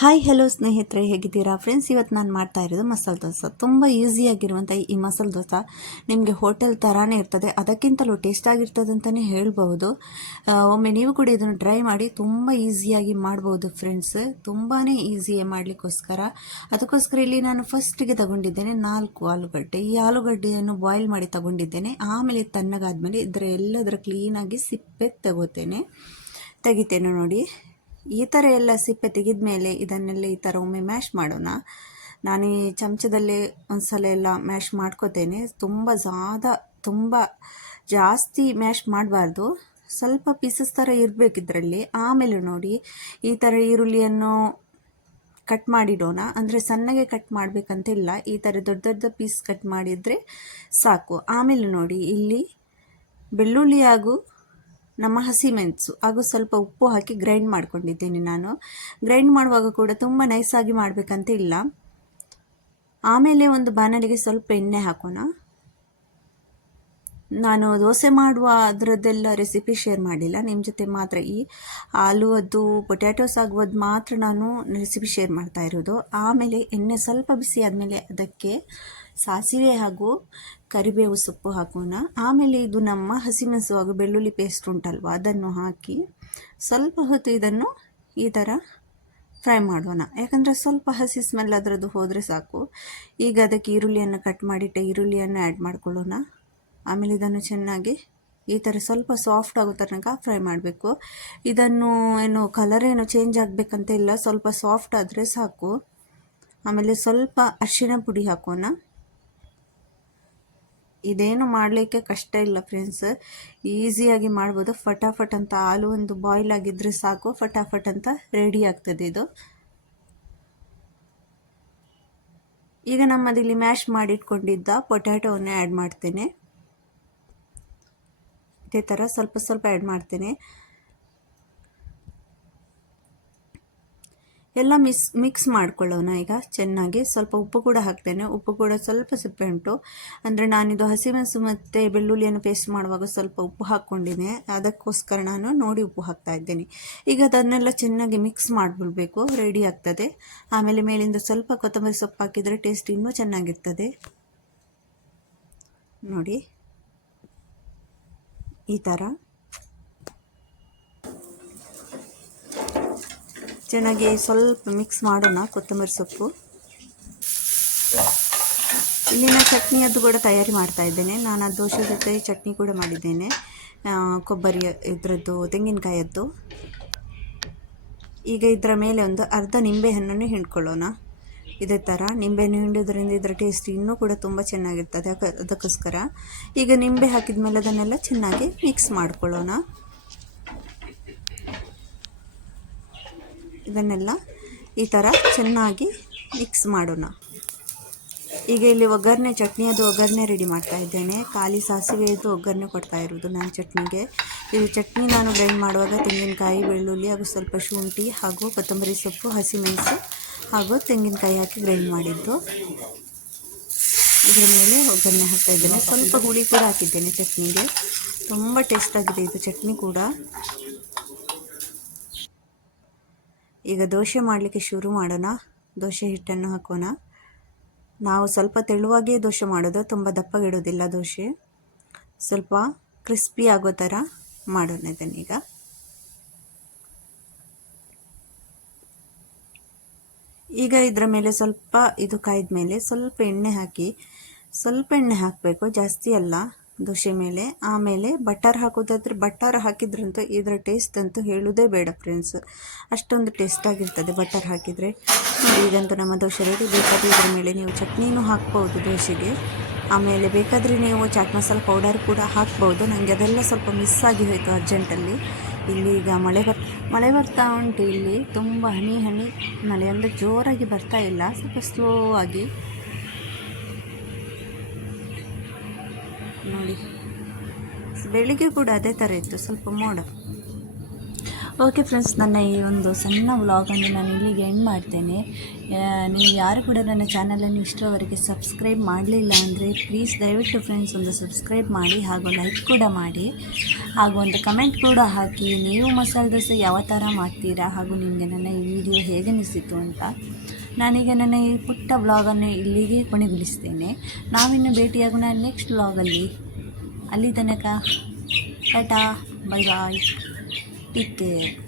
Hi hello ಸ್ನೇಹಿತರೆ, ಹೇಗಿದ್ದೀರಾ? Friends ಇವತ್ತು ನಾನು ಮಾಡ್ತಾ ಇರೋದು ಮಸಾಲೆ ದೋಸೆ. ತುಂಬ ಈಸಿಯಾಗಿರುವಂಥ ಈ ಮಸಾಲೆ ದೋಸೆ ನಿಮಗೆ ಹೋಟೆಲ್ ಥರಾನೇ ಇರ್ತದೆ. ಅದಕ್ಕಿಂತಲೂ ಟೇಸ್ಟ್ ಆಗಿರ್ತದೆ ಅಂತಲೇ ಹೇಳ್ಬೋದು ಒಮ್ಮೆ ನೀವು ಕೂಡ ಇದನ್ನು ಟ್ರೈ ಮಾಡಿ ತುಂಬ ಈಸಿಯಾಗಿ ಮಾಡ್ಬೋದು ಫ್ರೆಂಡ್ಸ್ ತುಂಬಾ ಈಸಿಯಾಗಿ ಮಾಡಲಿಕ್ಕೋಸ್ಕರ. ಅದಕ್ಕೋಸ್ಕರ ಇಲ್ಲಿ ನಾನು ಫಸ್ಟಿಗೆ ತಗೊಂಡಿದ್ದೇನೆ ನಾಲ್ಕು ಆಲೂಗಡ್ಡೆ. ಈ ಆಲೂಗಡ್ಡೆಯನ್ನು ಬಾಯ್ಲ್ ಮಾಡಿ ತಗೊಂಡಿದ್ದೇನೆ. ಆಮೇಲೆ ತಣ್ಣಗಾದ್ಮೇಲೆ ಇದರ ಎಲ್ಲದರ ಕ್ಲೀನಾಗಿ ಸಿಪ್ಪೆ ತಗೋತೇನೆ ತೆಗಿತೇನೆ ನೋಡಿ. ಈ ಥರ ಎಲ್ಲ ಸಿಪ್ಪೆ ತೆಗೆದ ಮೇಲೆ ಇದನ್ನೆಲ್ಲ ಈ ಥರ ಒಮ್ಮೆ ಮ್ಯಾಶ್ ಮಾಡೋಣ. ನಾನು ಈ ಚಮಚದಲ್ಲೇ ಒಂದ್ಸಲ ಎಲ್ಲ ಮ್ಯಾಶ್ ಮಾಡ್ಕೋತೇನೆ. ತುಂಬ ಜಾದ, ತುಂಬ ಜಾಸ್ತಿ ಮ್ಯಾಶ್ ಮಾಡಬಾರ್ದು. ಸ್ವಲ್ಪ ಪೀಸಸ್ ಥರ ಇರಬೇಕು ಇದರಲ್ಲಿ. ಆಮೇಲೆ ನೋಡಿ ಈ ಥರ ಈರುಳ್ಳಿಯನ್ನು ಕಟ್ ಮಾಡಿಡೋಣ. ಅಂದರೆ ಸಣ್ಣಗೆ ಕಟ್ ಮಾಡಬೇಕಂತಿಲ್ಲ. ಈ ಥರ ದೊಡ್ಡ ದೊಡ್ಡ ಪೀಸ್ ಕಟ್ ಮಾಡಿದರೆ ಸಾಕು. ಆಮೇಲೆ ನೋಡಿ ಇಲ್ಲಿ ಬೆಳ್ಳುಳ್ಳಿ ಹಾಗೂ ನಮ್ಮ ಹಸಿಮೆಣಸು ಹಾಗೂ ಸ್ವಲ್ಪ ಉಪ್ಪು ಹಾಕಿ ಗ್ರೈಂಡ್ ಮಾಡ್ಕೊಂಡಿದ್ದೇನೆ ನಾನು. ಗ್ರೈಂಡ್ ಮಾಡುವಾಗ ಕೂಡ ತುಂಬ ನೈಸಾಗಿ ಮಾಡಬೇಕಂತ ಇಲ್ಲ. ಆಮೇಲೆ ಒಂದು ಬಾಣಲಿಗೆ ಸ್ವಲ್ಪ ಎಣ್ಣೆ ಹಾಕೋಣ. ನಾನು ದೋಸೆ ಮಾಡುವ ಅದರದ್ದೆಲ್ಲ ರೆಸಿಪಿ ಶೇರ್ ಮಾಡಿಲ್ಲ. ನಿಮ್ಮ ಜೊತೆ ಮಾತ್ರ ಈ ಆಲೂ ಅದು ಪೊಟ್ಯಾಟೋಸ್ ಆಗುವುದು ಮಾತ್ರ ನಾನು ರೆಸಿಪಿ ಶೇರ್ ಮಾಡ್ತಾ ಇರೋದು. ಆಮೇಲೆ ಎಣ್ಣೆ ಸ್ವಲ್ಪ ಬಿಸಿ ಆದಮೇಲೆ ಅದಕ್ಕೆ ಸಾಸಿವೆ ಹಾಗೂ ಕರಿಬೇವು ಸೊಪ್ಪು ಹಾಕೋಣ. ಆಮೇಲೆ ಇದು ನಮ್ಮ ಹಸಿಮೆಣಸು ಹಾಗೂ ಬೆಳ್ಳುಳ್ಳಿ ಪೇಸ್ಟ್ ಉಂಟಲ್ವ, ಅದನ್ನು ಹಾಕಿ ಸ್ವಲ್ಪ ಹೊತ್ತು ಇದನ್ನು ಈ ಥರ ಫ್ರೈ ಮಾಡೋಣ. ಯಾಕಂದರೆ ಸ್ವಲ್ಪ ಹಸಿ ಸ್ಮೆಲ್ ಅದರದ್ದು ಹೋದರೆ ಸಾಕು. ಈಗ ಅದಕ್ಕೆ ಈರುಳ್ಳಿಯನ್ನು ಕಟ್ ಮಾಡಿಟ್ಟ ಈರುಳ್ಳಿಯನ್ನು ಆ್ಯಡ್ ಮಾಡ್ಕೊಳ್ಳೋಣ. ಆಮೇಲೆ ಇದನ್ನು ಚೆನ್ನಾಗಿ ಈ ಥರ ಸ್ವಲ್ಪ ಸಾಫ್ಟ್ ಆಗೋ ತನಕ ಫ್ರೈ ಮಾಡಬೇಕು. ಇದನ್ನು ಏನು ಕಲರ್ ಏನು ಚೇಂಜ್ ಆಗಬೇಕಂತ ಇಲ್ಲ, ಸ್ವಲ್ಪ ಸಾಫ್ಟ್ ಆದರೆ ಸಾಕು. ಆಮೇಲೆ ಸ್ವಲ್ಪ ಅರಿಶಿಣ ಪುಡಿ ಹಾಕೋಣ. ಇದೇನು ಮಾಡಲಿಕ್ಕೆ ಕಷ್ಟ ಇಲ್ಲ ಫ್ರೆಂಡ್ಸ್ ಈಸಿಯಾಗಿ ಮಾಡ್ಬೋದು. ಫಟಾಫಟ್ ಅಂತ ಹಾಲು ಒಂದು ಬಾಯ್ಲ್ ಆಗಿದ್ದರೆ ಸಾಕು. ಫಟಾಫಟ್ ಅಂತ ರೆಡಿ ಆಗ್ತದೆ ಇದು. ಈಗ ನಮ್ಮದಿಲ್ಲಿ ಮ್ಯಾಶ್ ಮಾಡಿಟ್ಕೊಂಡಿದ್ದ ಪೊಟ್ಯಾಟೋವನ್ನು ಆ್ಯಡ್ ಮಾಡ್ತೇನೆ. ಇದೇ ಥರ ಸ್ವಲ್ಪ ಸ್ವಲ್ಪ ಆ್ಯಡ್ ಮಾಡ್ತೇನೆ. ಎಲ್ಲ ಮಿಸ್ ಮಿಕ್ಸ್ ಮಾಡ್ಕೊಳ್ಳೋಣ. ಈಗ ಚೆನ್ನಾಗಿ ಸ್ವಲ್ಪ ಉಪ್ಪು ಕೂಡ ಹಾಕ್ತೇನೆ. ಉಪ್ಪು ಕೂಡ ಸ್ವಲ್ಪ ಸಿಪ್ಪೆ ಉಂಟು. ಅಂದರೆ ನಾನಿದು ಹಸಿಮೆಣಸು ಮತ್ತು ಬೆಳ್ಳುಳ್ಳಿಯನ್ನು ಪೇಸ್ಟ್ ಮಾಡುವಾಗ ಸ್ವಲ್ಪ ಉಪ್ಪು ಹಾಕ್ಕೊಂಡಿದ್ದೆ. ಅದಕ್ಕೋಸ್ಕರ ನಾನು ನೋಡಿ ಉಪ್ಪು ಹಾಕ್ತಾ ಇದ್ದೇನೆ. ಈಗ ಅದನ್ನೆಲ್ಲ ಚೆನ್ನಾಗಿ ಮಿಕ್ಸ್ ಮಾಡಿಬಿಡ್ಬೇಕು. ರೆಡಿ ಆಗ್ತದೆ. ಆಮೇಲೆ ಮೇಲಿಂದ ಸ್ವಲ್ಪ ಕೊತ್ತಂಬರಿ ಸೊಪ್ಪು ಹಾಕಿದರೆ ಟೇಸ್ಟ್ ಇನ್ನೂ ಚೆನ್ನಾಗಿರ್ತದೆ. ನೋಡಿ. ಈ ಥರ ಚೆನ್ನಾಗಿ ಸ್ವಲ್ಪ ಮಿಕ್ಸ್ ಮಾಡೋಣ ಕೊತ್ತಂಬರಿ ಸೊಪ್ಪು. ಇಲ್ಲಿನ ಚಟ್ನಿಯದ್ದು ಕೂಡ ತಯಾರಿ ಮಾಡ್ತಾ ಇದ್ದೇನೆ. ನಾನು ಆ ದೋಸೆ ಜೊತೆ ಚಟ್ನಿ ಕೂಡ ಮಾಡಿದ್ದೇನೆ. ಕೊಬ್ಬರಿ ಇದರದ್ದು, ತೆಂಗಿನಕಾಯದ್ದು. ಈಗ ಇದರ ಮೇಲೆ ಒಂದು ಅರ್ಧ ನಿಂಬೆ ಹಣ್ಣನ್ನು ಹಿಂಡ್ಕೊಳ್ಳೋಣ. ಇದೇ ಥರ ನಿಂಬೆಹಣ್ಣು ಹಿಂಡೋದ್ರಿಂದ ಇದರ ಟೇಸ್ಟ್ ಇನ್ನೂ ಕೂಡ ತುಂಬ ಚೆನ್ನಾಗಿರ್ತದೆ. ಅದಕ್ಕೋಸ್ಕರ ಈಗ ನಿಂಬೆ ಹಾಕಿದ ಮೇಲೆ ಅದನ್ನೆಲ್ಲ ಚೆನ್ನಾಗಿ ಮಿಕ್ಸ್ ಮಾಡ್ಕೊಳ್ಳೋಣ. ಇದನ್ನೆಲ್ಲ ಈ ಥರ ಚೆನ್ನಾಗಿ ಮಿಕ್ಸ್ ಮಾಡೋಣ. ಈಗ ಇಲ್ಲಿ ಒಗ್ಗರಣೆ, ಚಟ್ನಿಯದು ಒಗ್ಗರಣೆ ರೆಡಿ ಮಾಡ್ತಾ ಇದ್ದೇನೆ. ಖಾಲಿ ಸಾಸಿವೆಯದು ಒಗ್ಗರಣೆ ಕೊಡ್ತಾ ಇರೋದು ನಾನು ಚಟ್ನಿಗೆ. ಇದು ಚಟ್ನಿ ನಾನು ಗ್ರೈಂಡ್ ಮಾಡುವಾಗ ತೆಂಗಿನಕಾಯಿ, ಬೆಳ್ಳುಳ್ಳಿ ಹಾಗೂ ಸ್ವಲ್ಪ ಶುಂಠಿ ಹಾಗೂ ಕೊತ್ತಂಬರಿ ಸೊಪ್ಪು, ಹಸಿಮೆಣಸು ಹಾಗೂ ತೆಂಗಿನಕಾಯಿ ಹಾಕಿ ಗ್ರೈಂಡ್ ಮಾಡಿದ್ದು. ಇದರ ಮೇಲೆ ಒಗ್ಗರಣೆ ಹಾಕ್ತಾ ಇದ್ದೇನೆ. ಸ್ವಲ್ಪ ಹುಳಿ ಕೂಡ ಹಾಕಿದ್ದೇನೆ ಚಟ್ನಿಗೆ. ತುಂಬ ಟೇಸ್ಟ್ ಆಗಿದೆ ಇದು ಚಟ್ನಿ ಕೂಡ. ಈಗ ದೋಸೆ ಮಾಡಲಿಕ್ಕೆ ಶುರು ಮಾಡೋಣ. ದೋಸೆ ಹಿಟ್ಟನ್ನು ಹಾಕೋಣ. ನಾವು ಸ್ವಲ್ಪ ತೆಳುವಾಗಿಯೇ ದೋಸೆ ಮಾಡೋದು, ತುಂಬ ದಪ್ಪಗಿಡೋದಿಲ್ಲ ದೋಸೆ. ಸ್ವಲ್ಪ ಕ್ರಿಸ್ಪಿ ಆಗೋ ಥರ ಮಾಡೋಣ ಇದನ್ನೀಗ ಈಗ. ಇದರ ಮೇಲೆ ಸ್ವಲ್ಪ, ಇದು ಕಾಯ್ದ ಮೇಲೆ ಸ್ವಲ್ಪ ಎಣ್ಣೆ ಹಾಕಿ, ಸ್ವಲ್ಪ ಎಣ್ಣೆ ಹಾಕಬೇಕು, ಜಾಸ್ತಿ ಅಲ್ಲ. ದೋಸೆ ಮೇಲೆ. ಆಮೇಲೆ ಬಟರ್ ಹಾಕೋದಾದ್ರೆ ಬಟರ್ ಹಾಕಿದ್ರಂತೂ ಇದರ ಟೇಸ್ಟ್ ಅಂತೂ ಹೇಳೋದೇ ಬೇಡ ಫ್ರೆಂಡ್ಸ್ ಅಷ್ಟೊಂದು ಟೇಸ್ಟ್ ಆಗಿರ್ತದೆ ಬಟರ್ ಹಾಕಿದರೆ. ಈಗಂತೂ ನಮ್ಮ ದೋಸೆ ರೆಡಿ ಬೇಕಾದರೆ ಇದ್ರ ಮೇಲೆ ನೀವು ಚಟ್ನಿನೂ ಹಾಕ್ಬೋದು ದೋಸೆಗೆ. ಆಮೇಲೆ ಬೇಕಾದರೆ ನೀವು ಚಾಟ್ ಮಸಾಲ ಪೌಡರ್ ಕೂಡ ಹಾಕ್ಬೋದು. ನನಗೆ ಅದೆಲ್ಲ ಸ್ವಲ್ಪ ಮಿಸ್ ಆಗಿ ಹೋಯಿತು ಅರ್ಜೆಂಟಲ್ಲಿ ಇಲ್ಲಿ ಈಗ ಮಳೆ ಬರ್, ಮಳೆ ಬರ್ತಾ ಉಂಟು ಇಲ್ಲಿ. ತುಂಬ ಹನಿ ಹನಿ ಮಳೆ ಅಂದರೆ ಜೋರಾಗಿ ಬರ್ತಾ ಇಲ್ಲ. ಸ್ವಲ್ಪ ಸ್ಲೋ ಆಗಿ. ನೋಡಿ. ಬೆಳಿಗ್ಗೆ ಕೂಡ ಅದೇ ಥರ ಇತ್ತು. ಸ್ವಲ್ಪ ಮೋಡ. ಓಕೆ ಫ್ರೆಂಡ್ಸ್ ನನ್ನ ಈ ಒಂದು ಸಣ್ಣ ವ್ಲಾಗನ್ನು ನಾನು ಇಲ್ಲಿಗೆ ಎಂಡ್ ಮಾಡ್ತೇನೆ. ನೀವು ಯಾರು ಕೂಡ ನನ್ನ ಚಾನಲನ್ನು ಇಷ್ಟರವರೆಗೆ ಸಬ್ಸ್ಕ್ರೈಬ್ ಮಾಡಲಿಲ್ಲ ಅಂದರೆ ಪ್ಲೀಸ್ ದಯವಿಟ್ಟು ಫ್ರೆಂಡ್ಸ್ ಒಂದು ಸಬ್ಸ್ಕ್ರೈಬ್ ಮಾಡಿ ಹಾಗೂ ಲೈಕ್ ಕೂಡ ಮಾಡಿ. ಹಾಗೂ ಒಂದು ಕಮೆಂಟ್ ಕೂಡ ಹಾಕಿ ನೀವು ಮಸಾಲೆ ದೋಸೆ ಯಾವ ಥರ ಮಾಡ್ತೀರಾ ಹಾಗೂ ನಿಮಗೆ ನನ್ನ ಈ ವಿಡಿಯೋ ಹೇಗೆ ಅನಿಸಿತು ಅಂತ. ನಾನೀಗ ನನ್ನ ಈ ಪುಟ್ಟ ವ್ಲಾಗನ್ನು ಇಲ್ಲಿಗೆ ಕೊನೆಗೊಳಿಸ್ತೇನೆ. ನಾವಿನ್ನು ಭೇಟಿಯಾಗೋಣ ನೆಕ್ಸ್ಟ್ ವ್ಲಾಗಲ್ಲಿ. ಅಲ್ಲಿ ತನಕ, ಟಾಟಾ ಬೈ ಬಾಯ್ ಟೇಕ್